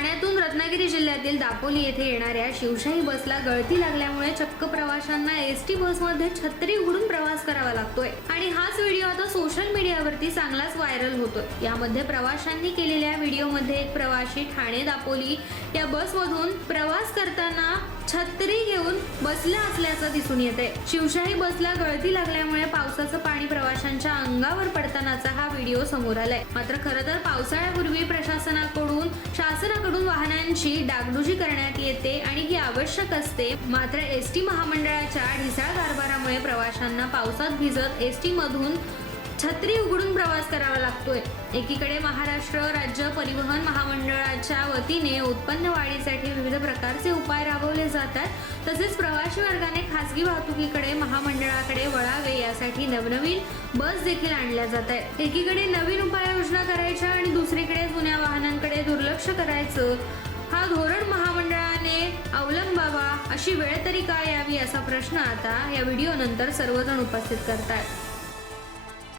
ठाण्यातून रत्नागिरी जिल्ह्यातील दापोली येथे येणाऱ्या शिवशाही बसला गळती लागल्यामुळे चक्क प्रवाशांना एसटी बसमध्ये छत्री उघडून प्रवास करावा लागतोय आणि हाच व्हिडिओ आता सोशल मीडियावरती चांगलाच व्हायरल होतोय। यामध्ये प्रवाशांनी केलेल्या व्हिडिओमध्ये एक प्रवासी ठाणे दापोली या बसमधून प्रवास करताना छत्री घेऊन बसला असल्याचं दिसून येते। शिवशाही बसला गळती लागल्यामुळे पावसाचं पाणी प्रवाशांच्या अंगावर पडतानाचा हा व्हिडिओ समोर आलाय। मात्र खरं तर पावसाळ्यापूर्वी शासनाकडून वाहनांची डागडुजी करण्यात येते आणि ही आवश्यक असते। मात्र एसटी महामंडळाच्या ढिसाळ कारभारामुळे प्रवाशांना पावसात भिजत एसटी मधून छत्री उघडून प्रवास करावा लागतोय। एकीकडे महाराष्ट्र राज्य परिवहन महामंडळाच्या वतीने उत्पन्न वाढीसाठी विविध प्रकारचे उपाय राबवले जातात, तसेच प्रवासी वर्गाने खासगी वाहतुकीकडे महामंडळाकडे वळावे यासाठी नवनवीन बस देखील आणल्या जात आहेत। एकीकडे नवीन उपाययोजना करायच्या आणि दुसरीकडे जुन्या वाहनांकडे दुर्लक्ष करायचं हा धोरण महामंडळाने अवलंबावा, अशी वेळ तरी का यावी असा प्रश्न आता या व्हिडिओ नंतर सर्वजण उपस्थित करतात।